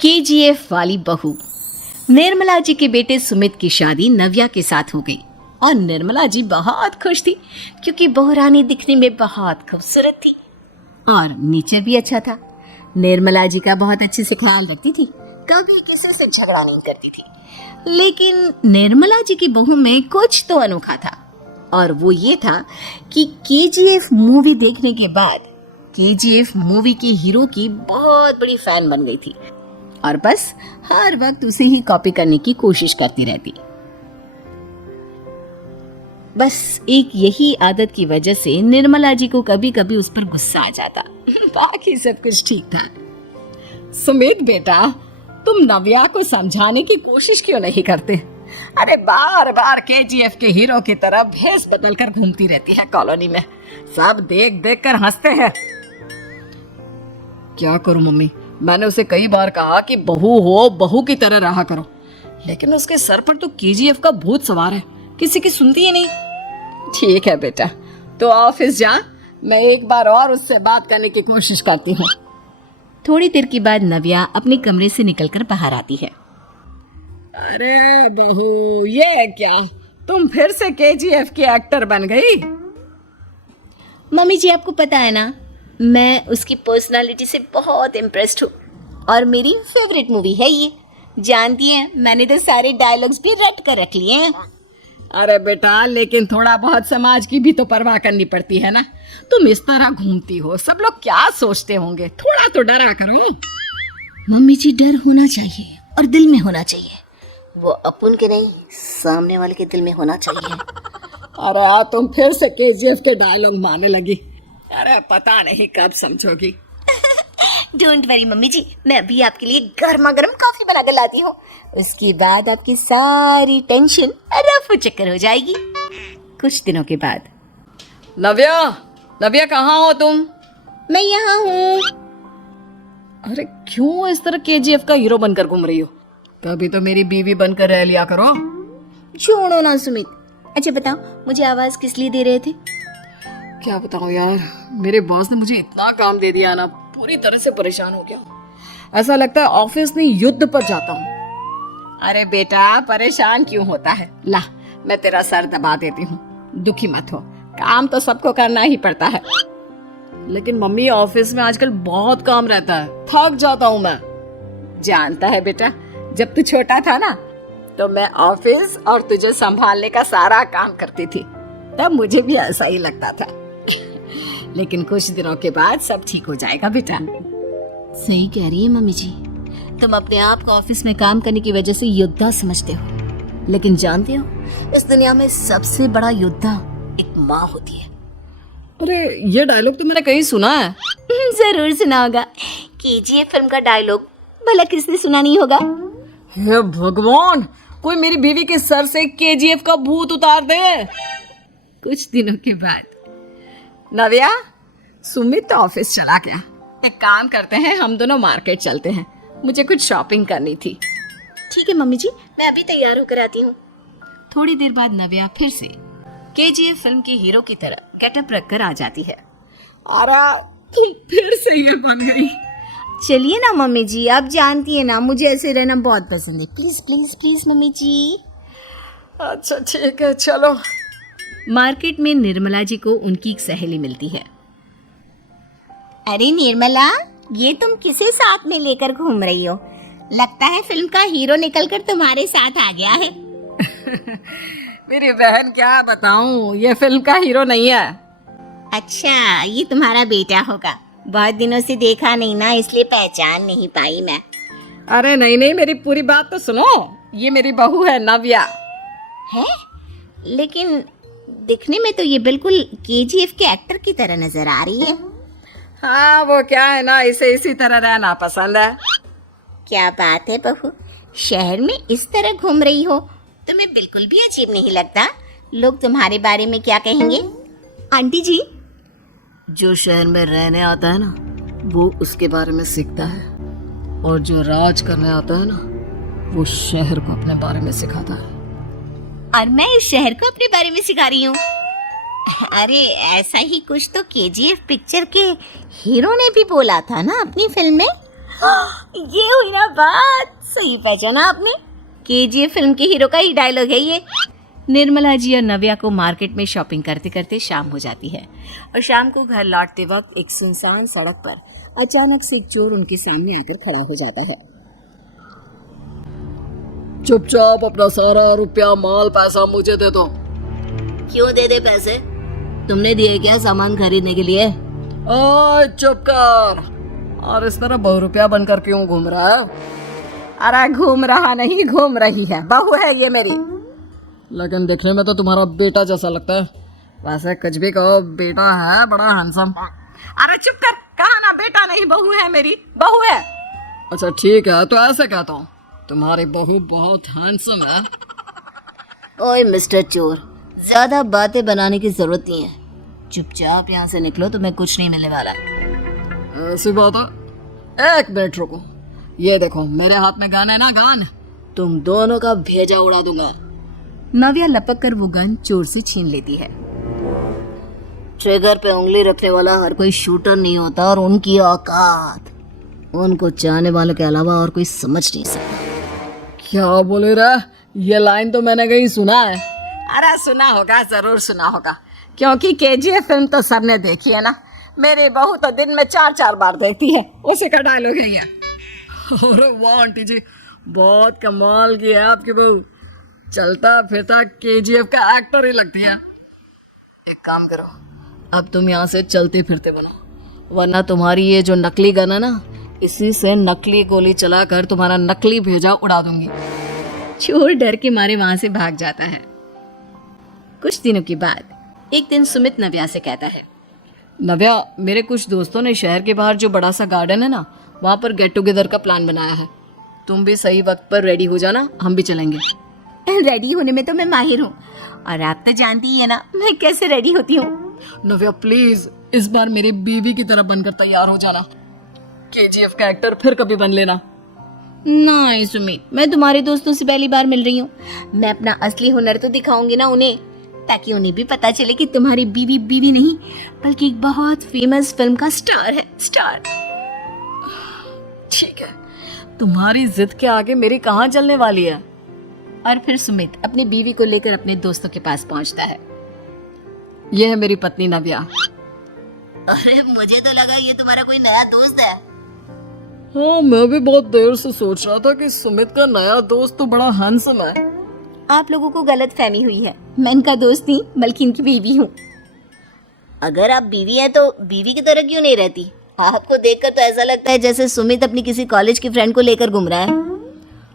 KGF वाली बहू। निर्मला जी के बेटे सुमित की शादी नव्या के साथ हो गई और निर्मला जी बहुत खुश थी क्योंकि बहू रानी दिखने में बहुत खूबसूरत थी और नेचर भी अच्छा था। निर्मला जी का बहुत अच्छे से ख्याल रखती थी, कभी किसी से झगड़ा नहीं करती थी। लेकिन निर्मला जी की बहू में कुछ तो अनोखा था और वो ये था कि केजीएफ मूवी देखने के बाद केजीएफ मूवी के हीरो की बहुत बड़ी फैन बन गई थी और बस हर वक्त उसे ही कॉपी करने की कोशिश करती रहती। बस एक यही आदत की वजह से निर्मला जी को कभी कभी उस पर गुस्सा आ जाता। बाकी सब कुछ ठीक था। सुमित बेटा, तुम नव्या को समझाने की कोशिश क्यों नहीं करते? अरे बार बार केजीएफ के हीरो की तरह भेष बदल कर घूमती रहती है कॉलोनी में, सब देख देख कर हंसते हैं। क्या करूं मम्मी, मैंने उसे कई बार कहा कि बहू हो, बहू की तरह रहा करो, लेकिन उसके सर पर तो केजीएफ का भूत सवार है, किसी की सुनती ही नहीं। ठीक है बेटा, तो ऑफिस जा, मैं एक बार और उससे बात करने की कोशिश करती हूँ। थोड़ी देर के बाद नव्या अपने कमरे से निकलकर बाहर आती है। अरे बहू, ये क्या, तुम फिर से केजीएफ की एक्टर बन गई? मम्मी जी, आपको पता है ना, मैं उसकी पर्सनालिटी से बहुत इम्प्रेस्ड हूँ और मेरी फेवरेट मूवी है ये। जानती हैं, मैंने तो सारे डायलॉग्स भी रट कर रख लिए हैं। अरे बेटा, लेकिन थोड़ा बहुत समाज की भी तो परवाह करनी पड़ती है ना। तुम इस तरह घूमती हो, सब लोग क्या सोचते होंगे, थोड़ा तो डरा करो। मम्मी जी, डर होना चाहिए और दिल में होना चाहिए, वो अपन के नहीं, सामने वाले के दिल में होना चाहिए। अरे तुम फिर से केजीएफ के डायलॉग मारने लगी। अरे पता नहीं कब समझोगी। डोंट वरी मम्मी जी, मैं अभी आपके लिए गर्मा गर्म कॉफी बना कर लाती हूँ, उसके बाद आपकी सारी टेंशन रफू चक्कर हो जाएगी। कुछ दिनों के बाद। नव्या, नव्या कहाँ हो तुम? मैं यहाँ हूँ। अरे क्यों इस तरह केजीएफ का हीरो बनकर घूम रही हो? कभी तो मेरी बीवी बनकर रह लिया करो। छोड़ो ना सुमित। अच्छा बताओ, मुझे आवाज किस लिए दे रहे थे? क्या बताऊं यार, मेरे बॉस ने मुझे इतना काम दे दिया ना, पूरी तरह से परेशान हो गया। ऐसा लगता है ऑफिस में युद्ध पर जाता हूँ। अरे बेटा, परेशान क्यों होता है? ला, मैं तेरा सर दबा देती हूँ, दुखी मत हो, काम तो सबको करना ही पड़ता है। लेकिन मम्मी, ऑफिस में आजकल बहुत काम रहता है, थक जाता हूँ मैं। जानता है बेटा, जब तू छोटा था ना, तो मैं ऑफिस और तुझे संभालने का सारा काम करती थी, तब मुझे भी ऐसा ही लगता था। लेकिन कुछ दिनों के बाद सब ठीक हो जाएगा बेटा। सही कह रही है मम्मी जी, तुम अपने आप को ऑफिस में काम करने की वजह से योद्धा समझते हो, लेकिन जानते हो, इस दुनिया में सबसे बड़ा योद्धा एक माँ होती है। अरे ये डायलॉग तो मैंने कहीं सुना है। जरूर सुना होगा, केजीएफ फिल्म का डायलॉग, भला किसने सुना नहीं होगा? हे भगवान, कोई मेरी बीवी के सर से केजीएफ का भूत उतार दे। कुछ दिनों के बाद। नव्या, सुमित तो ऑफिस चला गया, एक काम करते हैं, हम दोनों मार्केट चलते हैं, मुझे कुछ शॉपिंग करनी थी। ठीक है मम्मी जी, मैं अभी तैयार होकर आती हूँ। थोड़ी देर बाद नव्या फिर से केजीएफ फिल्म के हीरो की तरह गेटअप रखकर आ जाती है। अरे तुम फिर से ये बन गई। चलिए ना मम्मी जी, आप जानती है ना, मुझे ऐसे रहना बहुत पसंद है। प्लीज प्लीज प्लीज मम्मी जी। अच्छा ठीक है, चलो। मार्केट में निर्मला जी को उनकी एक सहेली मिलती है। अरे निर्मला, ये तुम किसे साथ में लेकर घूम रही हो? लगता है फिल्म का हीरो निकलकर तुम्हारे साथ आ गया है। मेरी बहन, क्या बताऊं, ये फिल्म का हीरो नहीं है। अच्छा, ये तुम्हारा बेटा होगा, बहुत दिनों से देखा नहीं ना, इसलिए पहचान नहीं पाई मैं। अरे नहीं नहीं, मेरी पूरी बात तो सुनो, ये मेरी बहू है नव्या। है? लेकिन दिखने में तो ये बिल्कुल केजीएफ के एक्टर की तरह नजर आ रही है। हाँ, वो क्या है ना, इसे इसी तरह रहना पसंद है। क्या बात है बहू, शहर में इस तरह घूम रही हो, तुम्हें बिल्कुल भी अजीब नहीं लगता? लोग तुम्हारे बारे में क्या कहेंगे? आंटी जी, जो शहर में रहने आता है ना, वो उसके बारे में सीखता है, और जो राज करने आता है ना, वो शहर को अपने बारे में सिखाता है। और मैं इस शहर को अपने बारे में सिखा रही हूँ। अरे ऐसा ही कुछ तो केजीएफ पिक्चर के हीरो ने भी बोला था ना अपनी फिल्म में। ये हुई ना बात, सही पहचाना आपने। केजीएफ फिल्म के हीरो का ही डायलॉग है ये। निर्मला जी और नव्या को मार्केट में शॉपिंग करते करते शाम हो जाती है और शाम को घर लौटते वक्त एक सुनसान सड़क पर अचानक से एक चोर उनके सामने आकर खड़ा हो जाता है। चुपचाप अपना सारा रुपया माल पैसा मुझे दे दो। क्यों दे दे पैसे? तुमने दिए क्या सामान खरीदने के लिए? ओए चुप कर। और इस तरह बहुरुपया बनकर क्यों घूम रहा है? अरे घूम रहा नहीं, घूम रही है, बहू है ये मेरी। लेकिन देखने में तो तुम्हारा बेटा जैसा लगता है। वैसे कुछ भी कहो, बेटा है बड़ा हैंडसम। अरे चुप कर, कहा ना बेटा नहीं बहू है मेरी, बहू है। अच्छा ठीक है, तो ऐसे कहता हूँ, तुम्हारी बहू बहुत हैंडसम है। ओए मिस्टर चोर, ज्यादा बातें बनाने की जरूरत नहीं है। चुपचाप यहाँ से निकलो, तुम्हें कुछ नहीं मिलने वाला। ऐसी बात है? एक मिनट रुको, ये देखो मेरे हाथ में गन है ना, गन। तुम दोनों का भेजा उड़ा दूंगा। नव्या लपक कर वो गन चोर से छीन लेती है। ट्रिगर पे उंगली रखने वाला हर कोई शूटर नहीं होता, और उनकी औकात उनको चाहने वालों के अलावा और कोई समझ नहीं सकता। क्या बोले रहा? ये लाइन तो मैंने कहीं सुना है। अरे सुना होगा, जरूर सुना होगा, क्योंकि केजीएफ फिल्म तो सबने देखी है ना। मेरी बहू तो दिन में 4-4 बार देखती है, उसी का डायलॉग है ये। अरे वाह आंटी जी, बहुत कमाल की है आपकी बहू। चलता फिरता केजीएफ का एक्टर ही लगती है। एक काम करो, अब तुम यहाँ से चलते फिरते बनो, वरना तुम्हारी ये जो नकली गन है ना, इसी से नकली गोली चलाकर तुम्हारा नकली भेजा उड़ा दूंगी। चोर डर के मारे वहां से भाग जाता है। कुछ दिनों के बाद एक दिन सुमित नव्या से कहता है, नव्या, मेरे कुछ दोस्तों ने शहर के बाहर जो बड़ा सा गार्डन है ना, वहाँ पर गेट टुगेदर का प्लान बनाया है। तुम भी सही वक्त पर रेडी हो जाना, हम भी चलेंगे। रेडी होने में तो मैं माहिर हूँ, और आप तो जानती ही है ना मैं कैसे रेडी होती हूँ। नव्या प्लीज, इस बार मेरी बीवी की तरह बनकर तैयार हो जाना। केजीएफ का एक्टर फिर कभी बन लेना। नहीं सुमित, मैं तुम्हारे दोस्तों से पहली बार मिल रही हूँ। मैं अपना असली हुनर तो दिखाऊंगी ना उन्हें, ताकि उन्हें भी पता चले कि तुम्हारी बीवी बीवी नहीं, बल्कि एक बहुत फेमस फिल्म का स्टार है, स्टार। ठीक है, तुम्हारी जिद के आगे मेरी कहाँ चलने वाली है। और फिर सुमित अपनी बीवी को लेकर अपने दोस्तों के पास पहुंचता है। यह है मेरी पत्नी नव्या। अरे मुझे तो लगा ये तुम्हारा कोई नया दोस्त है। हाँ, मैं भी बहुत देर से सोच रहा था कि सुमित का नया दोस्त तो बड़ा हैंडसम है। आप लोगों को गलत फहमी हुई है, मैं इनका दोस्त नहीं बल्कि इनकी बीवी हूँ। अगर आप बीवी हैं तो बीवी की तरह क्यों नहीं रहती? आपको देखकर तो ऐसा लगता है जैसे सुमित अपनी किसी कॉलेज की फ्रेंड को लेकर घूम रहा है।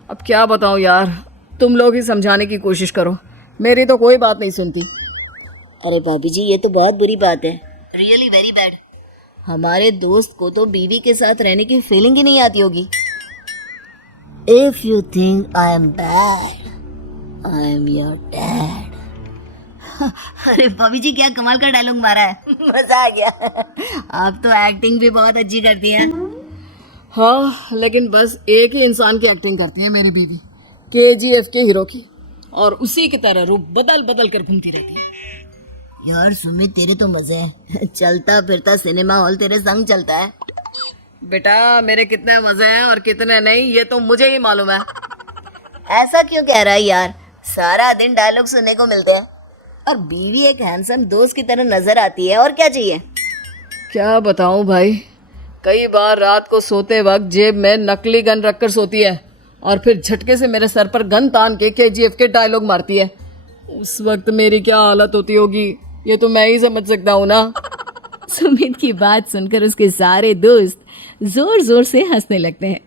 अब क्या बताऊं यार, तुम लोग ही समझाने की कोशिश करो, मेरी तो कोई बात नहीं सुनती। अरे भाभी जी, ये तो बहुत बुरी बात है, रियली वेरी बैड। हमारे दोस्त को तो बीवी के साथ रहने की फीलिंग ही नहीं आती होगी। If you think I am bad, I am your dad. अरे भाभी जी, क्या कमाल का डायलॉग मारा है, मजा आ गया। आप तो एक्टिंग भी बहुत अच्छी करती हैं। हाँ, लेकिन बस एक ही इंसान की एक्टिंग करती है मेरी बीवी, केजीएफ के हीरो की, और उसी की तरह रूप बदल बदल कर घूमती रहती है। यार सुमित, तेरे तो मजे हैं। चलता फिरता सिनेमा हॉल तेरे संग चलता है। बेटा, मेरे कितने मजे हैं और कितने नहीं, ये तो मुझे ही मालूम है। ऐसा क्यों कह रहा है यार? सारा दिन डायलॉग सुनने को मिलते हैं, और बीवी एक हैंडसम दोस्त की तरह नजर आती है, और क्या चाहिए? क्या बताऊं भाई, कई बार रात को सोते वक्त जेब में नकली गन रखकर सोती है, और फिर झटके से मेरे सर पर गन तान के केजीएफ के डायलॉग मारती है। उस वक्त मेरी क्या हालत होती होगी, ये तो मैं ही समझ सकता हूँ ना। सुमित की बात सुनकर उसके सारे दोस्त जोर जोर से हंसने लगते हैं।